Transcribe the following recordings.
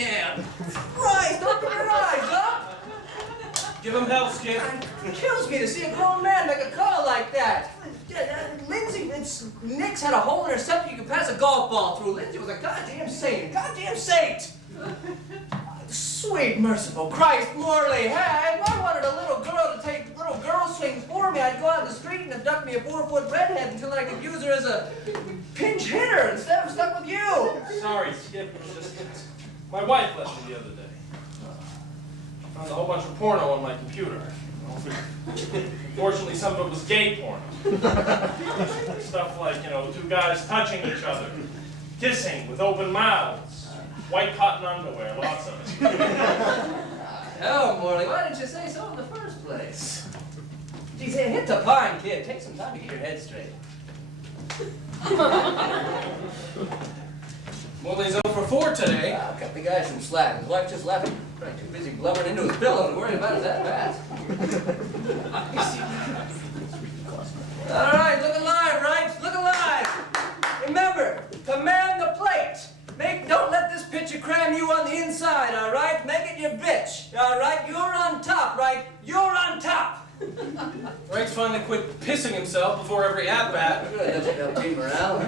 now. Christ, open your eyes up. Give him hell, Skip. It kills me to see a grown man make a call like that. Lindsay, Nick's had a hole in her septic you could pass a golf ball through. Lindsay was a goddamn saint. Goddamn saint. Sweet, merciful Christ, Morley. Hey, if I wanted a little girl to take little girl swings for me, I'd go out in the street and abduct me a 4-foot redhead until I could use her as a pinch hitter instead of stuck with you. Sorry, Skip. My wife left me the other day. She found a whole bunch of porno on my computer. Unfortunately, some of it was gay porno. Stuff like, two guys touching each other, kissing with open mouths, white cotton underwear, lots of it. Hell, Morley, why didn't you say so in the first place? Geez, hey, hit the pine, kid. Take some time to get your head straight. Morley's 0 for 4 today. Cut the guy some slack. His wife just left him. Probably too busy blubbering into his pillow to worry about his at-bats. All right, look alive, right? Look alive. Remember, command the plate. Don't let this pitcher cram you on the inside, all right? Make it your bitch, all right? You're on top, right? You're on top. Wright's finally quit pissing himself before every at-bat. Really doesn't help team morale.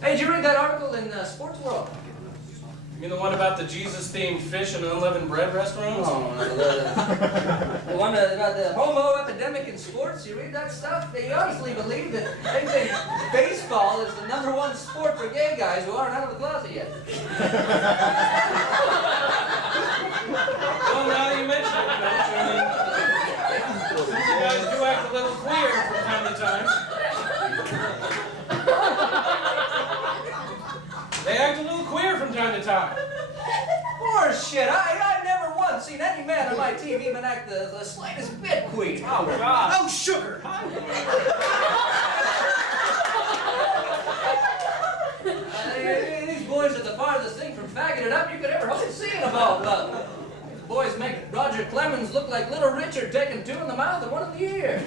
Hey, did you read that article in Sports World? You mean the one about the Jesus-themed fish and unleavened bread restaurants? Oh, the one about the homo epidemic in sports. You read that stuff? They honestly believe that they think baseball is the #1 sport for gay guys who aren't out of the closet yet. Well, now that you mention it, Coach, some of the guys do act a little queer from time to time. They act a little queer from time to time. Poor shit. I've never once seen any man on my team even act the slightest bit queer. Oh, God. Oh, sugar. These boys are the farthest thing from fagging it up you could ever hope to see in a ball club. These boys make Roger Clemens look like Little Richard taking 2 in the mouth and 1 in the ear.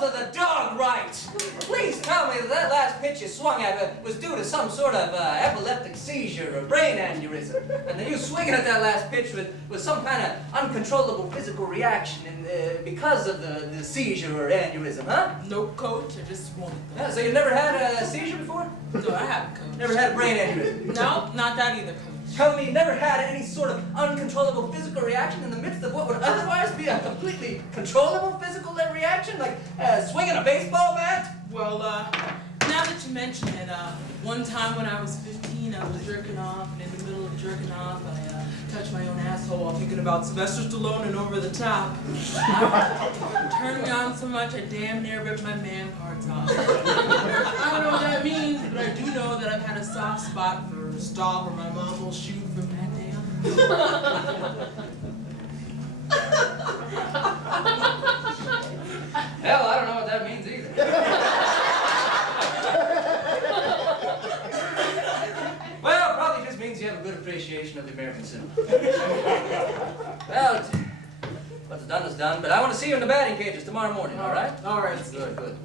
Of the dog right. Please tell me that last pitch you swung at was due to some sort of epileptic seizure or brain aneurysm, and that you swinging at that last pitch with some kind of uncontrollable physical reaction because of the seizure or aneurysm, huh? No, Coach. I just wanted that. Yeah, so you've never had a seizure before? No, I haven't, Coach. Never had a brain aneurysm? No, not that either, Coach. Tell me you never had any sort of uncontrollable physical reaction in the midst of what would otherwise be a completely controllable physical reaction, like swinging a baseball bat? Well, now that you mention it, one time when I was 15, I was jerking off, and in the middle of jerking off, I touched my own asshole while thinking about Sylvester Stallone and Over the Top. It turned me on so much, I damn near ripped my man parts off. I don't know what that means, but I do know that I've had a soft spot for a stall where my mom will shoot from that damn. Hell, I don't know what that means either. Well, it probably just means you have a good appreciation of the American cinema. Well, what's done is done, but I want to see you in the batting cages tomorrow morning, all right? All right. Good.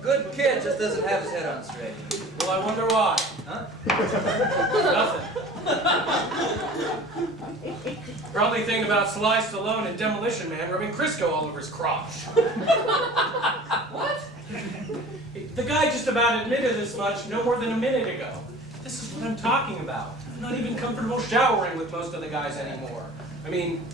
Good kid just doesn't have his head on straight. Well, I wonder why. Huh? Nothing. Probably thinking about Sly Stallone and Demolition Man rubbing Crisco all over his crotch. What? The guy just about admitted as much no more than a minute ago. This is what I'm talking about. I'm not even comfortable showering with most of the guys anymore. I mean,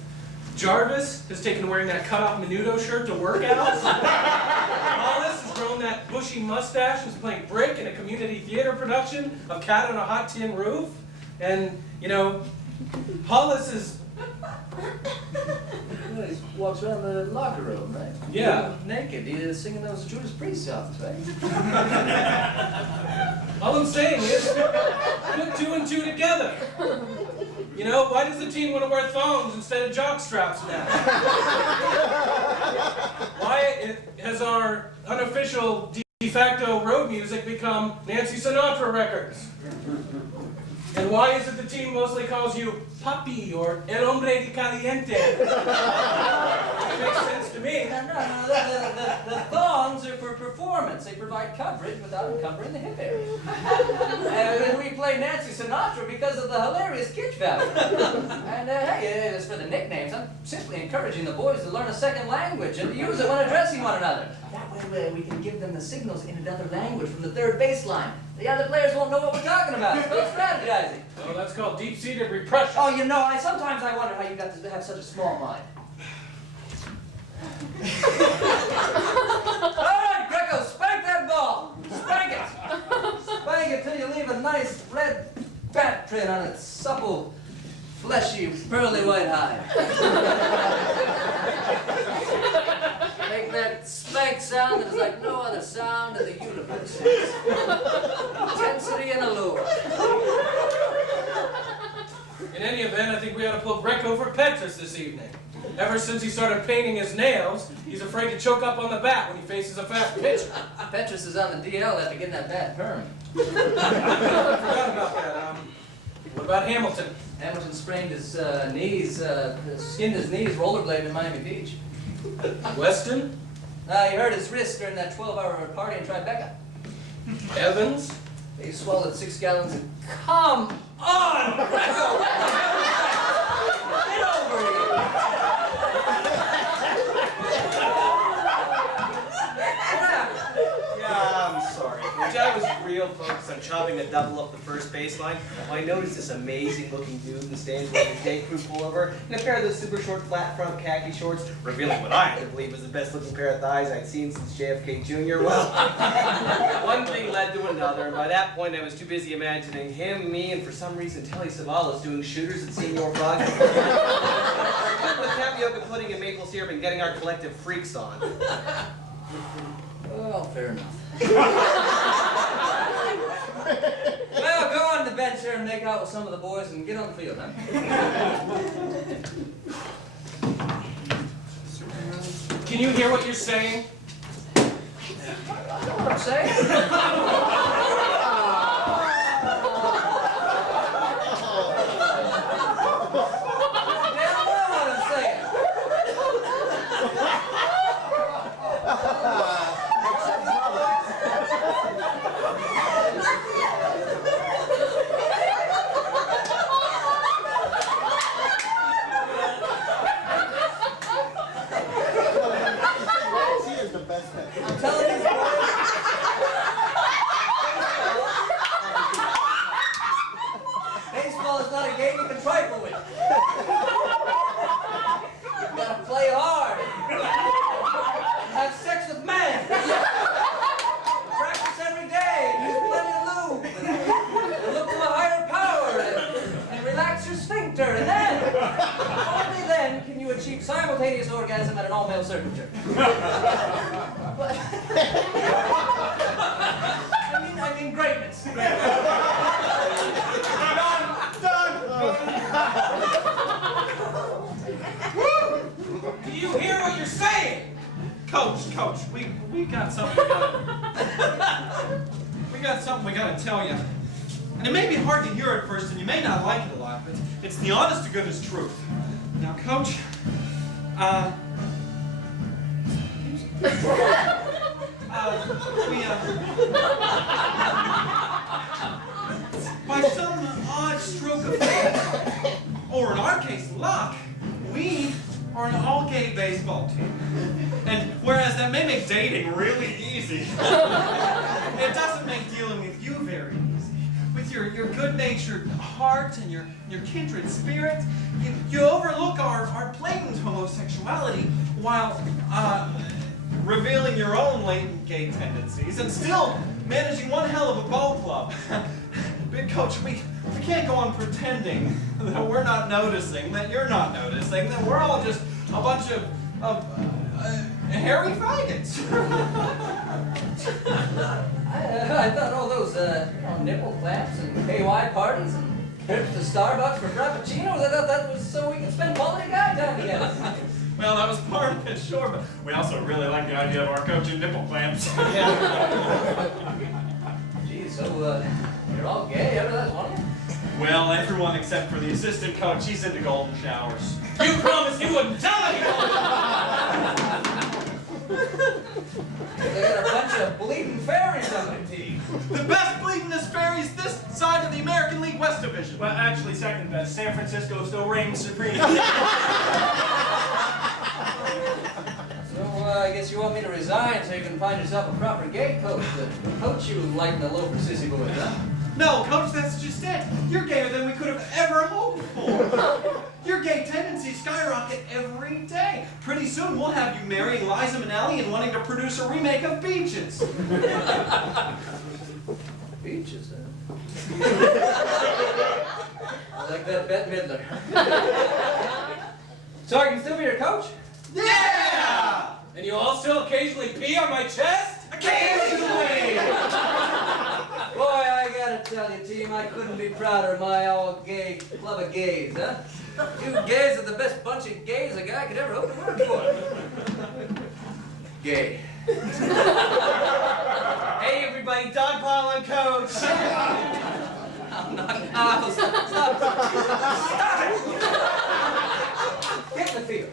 Jarvis has taken wearing that cut-off Menudo shirt to workouts. Hollis has grown that bushy mustache and is playing Brick in a community theater production of Cat on a Hot Tin Roof. And, Hollis is... Well, he walks around the locker room, right? Yeah. Naked. He's singing those Judas Priest songs, right? All I'm saying is, put 2 and 2 together. Why does the team want to wear thongs instead of jock straps now? Why has our unofficial de facto road music become Nancy Sinatra records? And why is it the team mostly calls you Papi or El Hombre de Caliente? It makes sense to me. No, the thongs are for performance. They provide coverage without encumbering the hip area. And we play Nancy Sinatra because of the hilarious kitsch value. And hey, as for the nicknames, I'm simply encouraging the boys to learn a second language and to use it when addressing one another. That way we can give them the signals in another language from the third baseline. The other players won't know what we're talking about. It's called strategizing. Oh, that's called deep-seated repression. Oh, you know, sometimes I wonder how you got to have such a small mind. All right, Greco, spank that ball. Spank it. Spank it till you leave a nice red bat print on its supple, fleshy, pearly white hide. Make that spank sound that is like no other sound in the universe. Intensity and allure. In any event, I think we ought to pull Greco for Petrus this evening. Ever since he started painting his nails, he's afraid to choke up on the bat when he faces a fast pitcher. Petrus is on the DL after getting that bad perm. I forgot about that. What about Hamilton? Hamilton sprained his knees, skinned his knees rollerblading in Miami Beach. Weston? He hurt his wrist during that 12-hour party in Tribeca. Evans? He swallowed 6 gallons of... Come on, Greco! Get over here! What happened? Yeah, I'm sorry. Coach. I was real focused on chopping a double up the first baseline. I noticed this amazing-looking dude in the stands wearing a day crew pullover and a pair of those super short flat front khaki shorts, revealing what I had to believe was the best-looking pair of thighs I'd seen since JFK Jr. Well, one thing led to another, and by that point I was too busy imagining him, me, and for some reason Telly Savalas doing shooters at Senior Frog with tapioca pudding and maple syrup and getting our collective freaks on. Well, fair enough. Well, go on the bench here and make out with some of the boys and get on the field, huh? Can you hear what you're saying? What I'm saying? Simultaneous orgasm at an all-male circuitry. I mean greatness. Do you hear what you're saying? Coach, we got something we got something we gotta tell you. And it may be hard to hear at first, and you may not like it a lot, but it's the honest to goodness truth. Now, Coach, by some odd stroke of fate, or in our case, luck, we are an all-gay baseball team. And whereas that may make dating really easy, it doesn't make dealing with you very easy. With your good-natured heart and your kindred spirit, you overlook our blatant homosexuality while revealing your own latent gay tendencies and still managing one hell of a ball club. Big Coach, we can't go on pretending that we're not noticing, that you're not noticing, that we're all just a bunch of hairy faggots. I thought all those nipple clamps and KY parties and trips to Starbucks for frappuccinos, I thought that was so we could spend quality guy time together. Well, that was part of it, sure, but we also really like the idea of our coaching nipple clamps. Geez, so you're all gay, ever that's one of you? Well, except for the assistant coach. He's into golden showers. You promised you wouldn't tell anyone! They got a bunch of bleeding fairies on their team. The best bleedingest fairies this side of the American League West Division. Well, actually, second best. San Francisco still reigns supreme. So, I guess you want me to resign so you can find yourself a proper gay coach to coach you like the low for sissy boys, huh? No, coach, that's just it. You're gayer than we could have ever hoped for. Your gay tendencies skyrocket every day. Pretty soon we'll have you marrying Liza Minnelli and wanting to produce a remake of Beaches. Beaches, huh? I like that Bette Midler. So I can still be your coach? Yeah! And you all still occasionally pee on my chest? Occasionally! Boy, I gotta tell you, team, I couldn't be prouder of my all-gay club of gays, huh? You gays are the best bunch of gays a guy could ever hope to work for. Gay. Hey everybody, dog pile on coach! Stop it! Get in the field.